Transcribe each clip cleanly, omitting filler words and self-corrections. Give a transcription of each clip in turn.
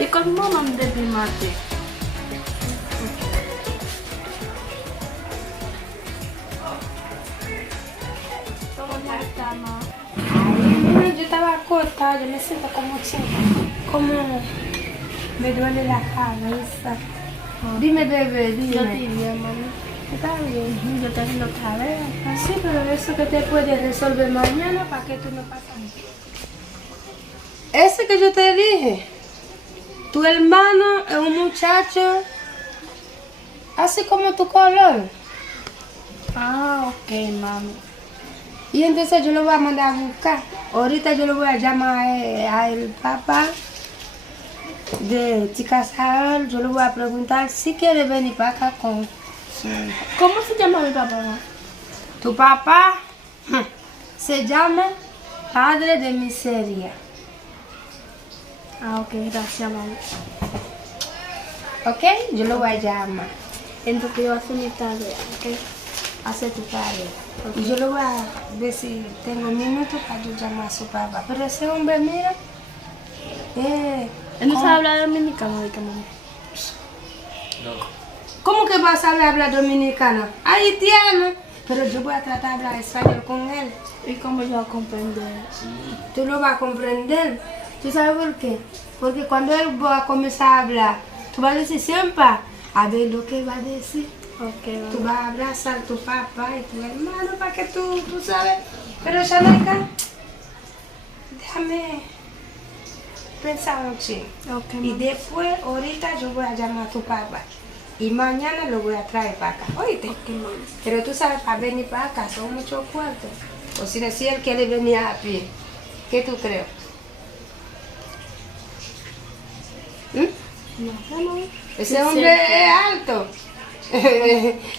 ¿Y cómo me de mate? ¿Cómo ya está, ma? Ay, yo estaba acostada, yo me siento como me duele la cabeza. Dime, bebé, Yo dime. diría, mami. Está bien. Yo tengo tarea. Sí, pero eso que te puedes resolver mañana para que tú no pases. Ese que yo te dije, tu hermano es un muchacho así como tu color. Ah, ok, mami. Y entonces yo lo voy a mandar a buscar. Ahorita yo lo voy a llamar al papá de Chica Sael. Yo le voy a preguntar si quiere venir para acá con ¿Cómo se llama mi papá, ma? tu papá. Se llama Padre de Miseria. Ah, ok, gracias, mami. ¿Ok? Yo lo voy a llamar. Entonces yo voy a hacer mi tarea, ok. Hace tu tarea. Y yo le voy a ver si tengo un minuto para yo llamar a su papá. Pero ese hombre, mira, Él no sabe hablar dominicano, ¿de qué, mami? ¿cómo que vas a hablar dominicano? Haitiano. Pero yo voy a tratar de hablar español con él. ¿Y cómo yo voy a comprender? Tú lo vas a comprender. ¿Tú sabes por qué? Porque cuando él va a comenzar a hablar, tú vas a decir siempre, a ver lo que va a decir. Ok, Tú mami. vas a abrazar a tu papá y tu hermano para que tú sabes. Pero Jamaica, déjame pensar un chingo. Ok, Y mami. después, ahorita yo voy a llamar a tu papá. Y mañana lo voy a traer para acá. Oíste. Ok, mami. Pero tú sabes, para venir para acá son muchos cuartos. O si no, si él quiere venir a pie. ¿Qué tú crees? No, mami. Ese Sí, hombre sí. es alto.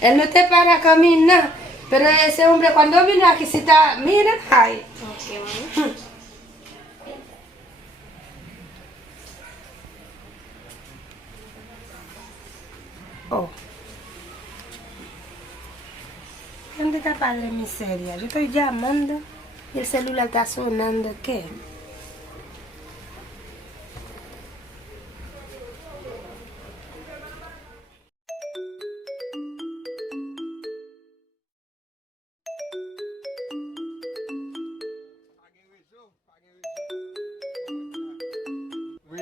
Él no te para caminar. Pero ese hombre cuando vino aquí, si está, mira, ay. Ok, mami. Oh. ¿Dónde está Padre Miseria? Yo estoy llamando y el celular está sonando. ¿Qué? Oui,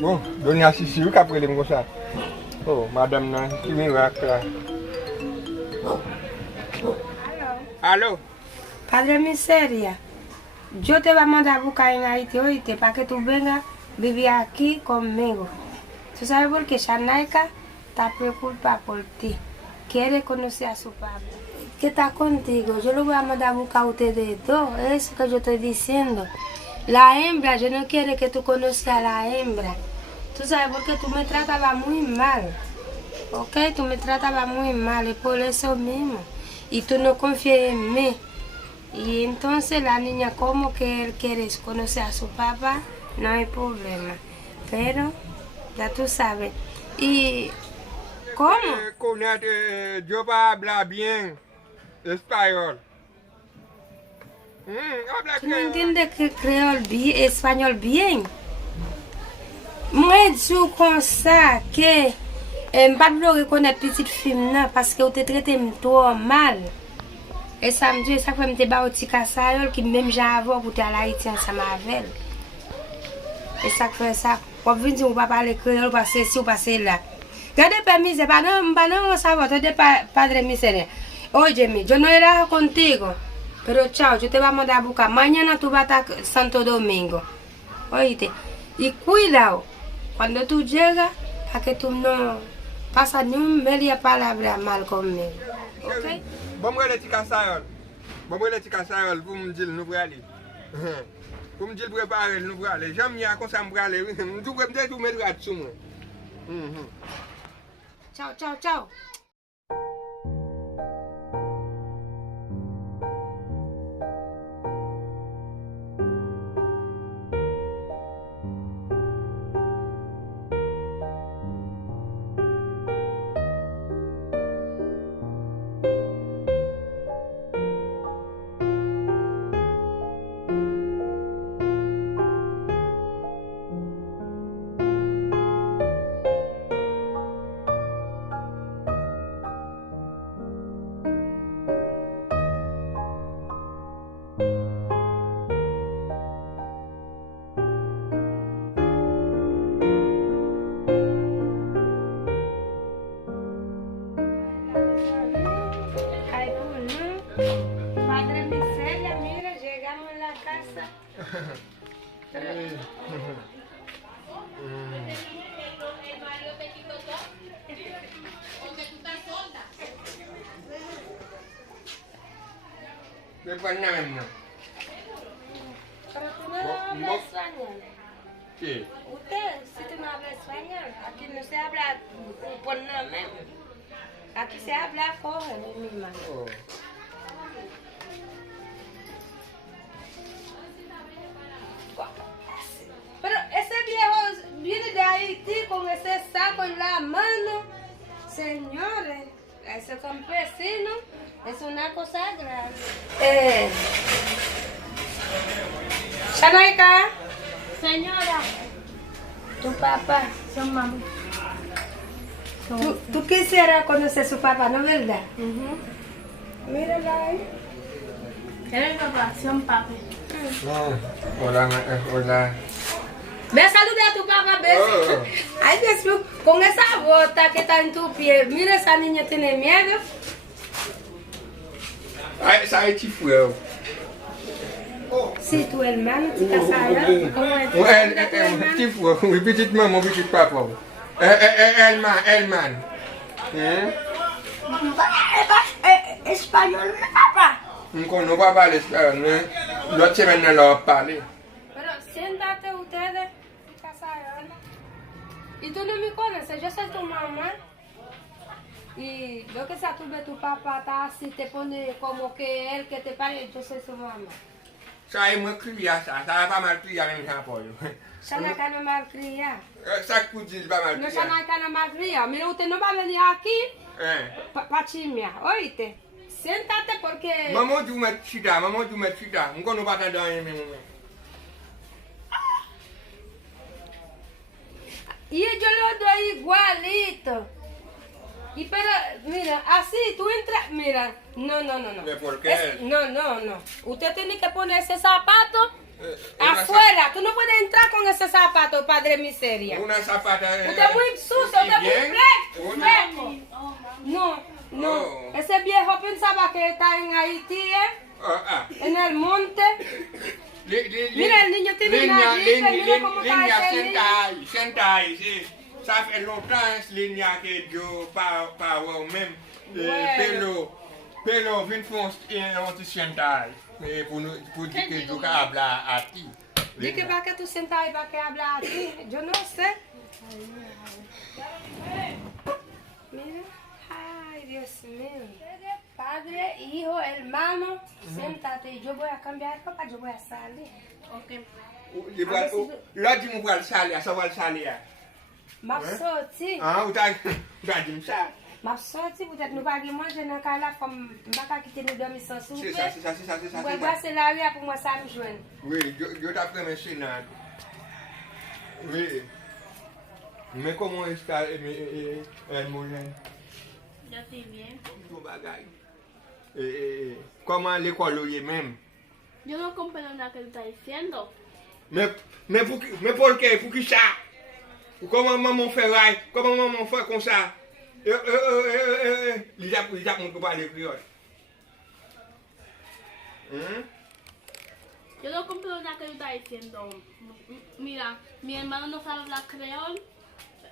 bon, donne assisté ou qu'après les comme ça. Oh, madame, non, qui miracle là. Allô? Padre Miseria, yo te voy a mandar a buscar en Haití, oíste, para que tú vengas a vivir aquí conmigo. ¿Tú sabes por qué? Shanaika está preocupada por ti. Quiere conocer a su papá. ¿Qué está contigo? Yo lo voy a mandar a buscar a ustedes dos. Es eso que yo estoy diciendo. La hembra, yo no quiero que tú conozcas a la hembra. Tú sabes por qué tú me tratabas muy mal. ¿Ok? Tú me tratabas muy mal, es por eso mismo. Y tú no confías en mí. Y entonces la niña, como que él quiere conocer a su papá, no hay problema. Pero, ya tú sabes. ¿Y cómo? Connaître, je parle bien espagnol. Habla Tú no que... entiendes que creol español bien. Moi, je comme ça que pas de reconnaître petite fille là parce que tu traité trop mal. Et ça me dit ça fait me débat au petit cassayol qui même j'avais pour aller à Haïti ensemble avec elle. Et ça fait ça. On vient dire on va parler créole parce que si on passe là. Regardez permis, pas non ça va te padre miseria. Óyeme, yo no era contigo. Pero chao, yo te voy a mandar a buscar. Mañana tú vas a estar en Santo Domingo. Oíste. Y cuidado, cuando tú llegas, para que tú no pasas ni un media palabra mal conmigo. ¿Ok? Bon, moi, les petits cassaroles. Bon, moi, les petits cassaroles, pour me dire, nous pour aller. Pour me dire, préparer, nous pour aller. J'aime bien comme ça, me pour aller. Je me dis, tout mettre là-dessus, moi. Chao, chao, chao. casa. Después nada más. Pero tú no hablas español. Sí. Usted, si tú no hablas español, aquí no se habla por nada mismo. Aquí se habla coge, mi mano. Oh. Pero ese viejo viene de Haití con ese saco en la mano. Señores, ese campesino es una cosa grande. Shanaika, Señora. tu papá. Son mami. Tú quisieras conocer a su papá, ¿no es verdad? Mírala ahí. ¿Eres papá? Son papi. Hola, hola. Ve a saludar a tu papá, ve. Oh. Ay, Jesús, con esa bota que está en tu pie, mira, esa niña tiene miedo. Ay, ça es chifuel. Si tu hermano, tu casada, ¿cómo es? Un Tu hermano. chifuel, oui, petite maman, petit papa. Elman. Español, papá. No va a hablar español, no se ven a lo parler. Pero siéntate ustedes, casada. Y tú no me conoces, yo soy tu mamá. Y lo que sea, tú ves tu papá, está así, te pone como que él que te pare, yo soy su mamá. Ça est moins crié ça va pas mal crié même temps pour yo. Shanaka no malcria. Ça coûte il pas mal No, crié. Shanaka no malcria. Mira, usted no va a venir aquí pa chimia, oíste. Siéntate porque... Maman tu me chita, on ne va pas dans les mêmes. Y yo lo doy igualito. Y pero, mira, así, tú entras, mira, no. ¿De por qué? No. Usted tiene que poner ese zapato afuera. Tú no puedes entrar con ese zapato, padre miseria. Una zapata. Usted es muy sucio, usted es muy fresco. No. Oh. Ese viejo pensaba que está en Haití, en el monte. Mira, el niño tiene una gripe, mira cómo está ese niño. Senta ahí, sí. Ça fait longtemps Linia que yo pas même pelo vin font un petit chantage mais pour dire que yo ka habla a ti. Di que va que tú sentas y va que hablar a ti. Yo no sé. Mira. Ay, Dios mío. Padre, hijo, hermano, siéntate. Yo voy a cambiar ropa, yo voy a salir. Ok. Là dit mon va salir, ça va salir. Mapsoti. Ah, ou t'as dit ça. Mapsoti, peut-être nous pas manger dans la là comme pas quitter nous dormir sans souper. C'est ça. Moi, c'est la rue pour moi ça me joindre. Oui, yo t'ai pris mes chénades. Oui. Mais comment está el Moulin? Yo estoy bien. Ton bagay. Comment l'école est même? Yo no comprendo nada que tú estás diciendo. Mais pour qué? Pour qui ça? Comment maman fait rail? Comment maman fait comme ça? Il y a mon copain parler créole. Yo no comprendo nada que tú estás diciendo. Mira, mi hermano no sabe hablar creol,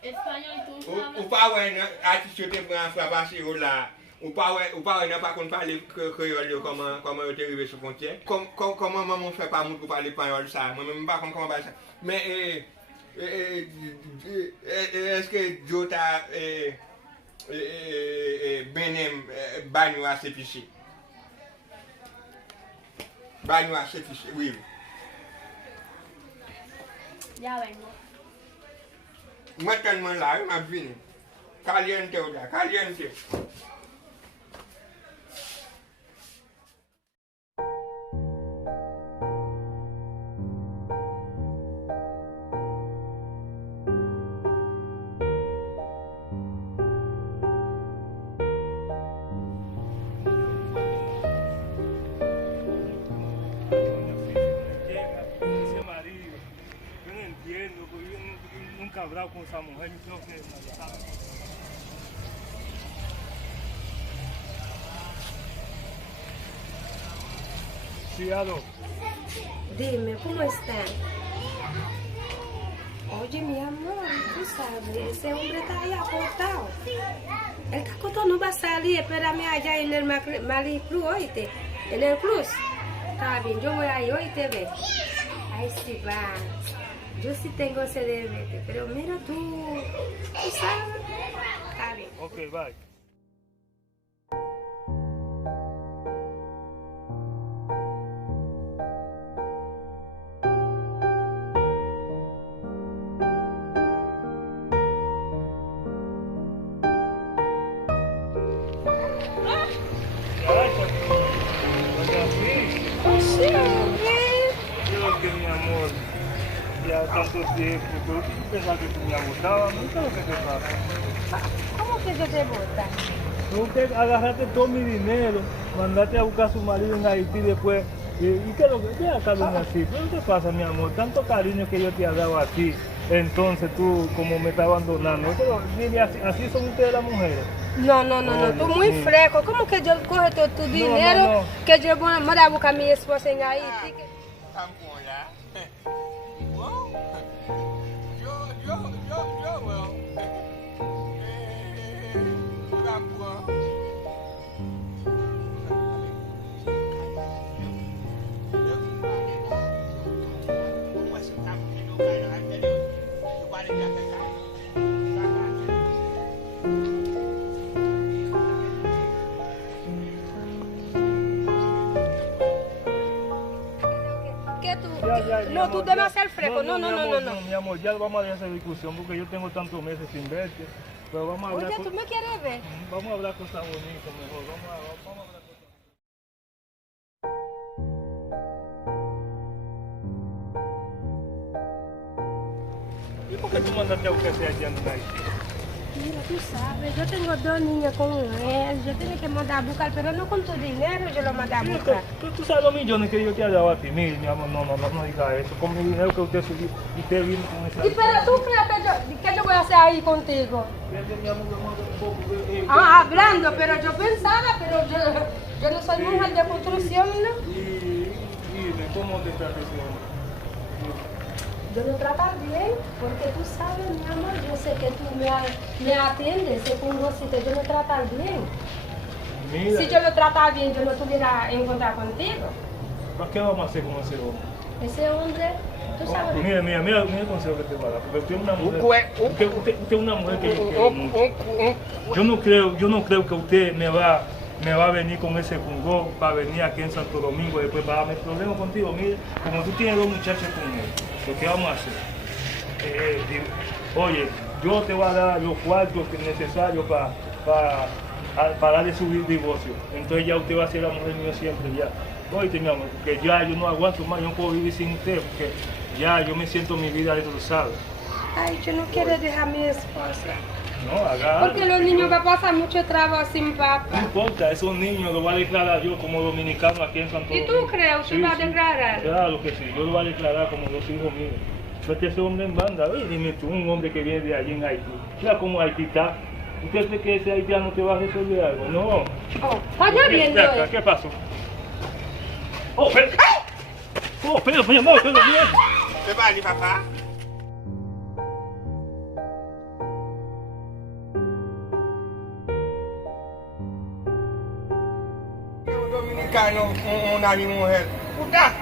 español y tú no sabes. Ou pas ouais, attitude te prend fra passer là. Ou pas ouais, n'a pas qu'on parler créole comment est arrivé sur frontière. Comment maman fait pas mon parler espagnol ça? Moi même pas comment ça. Mais est-ce que Dieu t'a benem bagno à ses fichiers? Bagno à ses fichiers, oui. Ya vengo. Moi tellement là, m'a venu. Caliente là, caliente. Bravo con esa mujer, yo creo que sí, aló. Dime, ¿cómo están? Oye, mi amor, tú sabes, ese hombre está ahí acostado. El cacotón no va a salir, espérame allá en el Maricruz, oíste, en el Cruz. Está bien, yo voy ahí, oíste, ve. Ahí sí va. Yo sí tengo ese diabetes, pero mira tú sabes. Está bien. Ok, bye. Creo que mi amor, ya tanto tiempo, pero tú pensabas que tú me agotabas, no sé lo que te pasa. ¿Cómo que yo te bota? Tú que agarraste todo mi dinero, mandaste a buscar a su marido en Haití después, y qué es lo que ve acá, doña así, ¿qué te pasa, mi amor? Tanto cariño que yo te he dado a ti, entonces tú como me estás abandonando, pero dime, así son ustedes las mujeres. No, tú muy sí. fresco. ¿Cómo que yo coge todo tu dinero no. que yo voy a mandar a buscar a mi esposa en Haití? Tampon ya. Wow. Yo, well. Tampon. ¿Qué tú? Mi No, amor, tú debes ya. hacer fresco. No. Mi amor, ya vamos a dejar esa discusión porque yo tengo tantos meses sin verte. Pero vamos a hablar, Oye, ¿tú me quieres ver? vamos a hablar cosas bonitas mejor. Vamos a hablar cosas. ¿Y por qué tú mandaste a buscar ese allá en Haití? Mira, tú sabes, yo tengo 2 niños con él. Yo tengo que mandar a buscar, pero no con tu dinero, yo lo mandé a buscar. Tú sabes los millones que yo te he dado a ti, mire, mi amor, no diga eso. Con mi dinero que usted subió, usted vino con esa... ¿Y pero tú crees que yo voy a hacer ahí contigo? Mi amor, un poco, Hablando, pero yo pensaba, pero yo no soy mujer de construcción, ¿no? Y dime, ¿cómo te estás diciendo? Yo lo trato bien, porque tú sabes, mi amor, yo sé que tú me atiendes, según un sitio, yo lo trato bien. Mira, Si yo lo tratara bien, yo no estuviera en contra contigo. ¿qué vamos a hacer con ese hombre? Ese hombre, tú sabes. Mira el consejo que te va a dar, porque usted es una mujer, usted es una mujer que yo quiero mucho. Yo no creo que usted me va a venir con ese jungón para venir aquí en Santo Domingo y después para darme problemas contigo. Mire, como tú tienes 2 muchachos con él, lo que vamos a hacer, oye, yo te voy a dar los cuartos necesarios para darle su divorcio. Entonces ya usted va a ser la mujer mía siempre ya. Oye, mi amor, porque ya yo no aguanto más, yo no puedo vivir sin usted, porque ya yo me siento mi vida destrozada. Ay, yo no quiero dejar a mi esposa. No, agarra. Porque los niños van a pasar mucho trabajo sin No papá. importa, esos niños los va a declarar yo como dominicano aquí en Santo ¿Y Domingo. tú crees? ¿Usted va a declarar? Claro que sí, yo lo voy a declarar como 2 hijos míos. Vete ese hombre en banda, oye, dime tú, un hombre que viene de allí en Haití. Mira cómo Haití está. ¿Usted cree que ese haitiano te va a resolver algo? No. Oh, está lloviendo. Ven acá, ¿qué pasó? Oh, pero... Oh, pero, mi amor, pero bien. ¿Qué vale, papá? Un dominicano, una mujer. ¡Puta!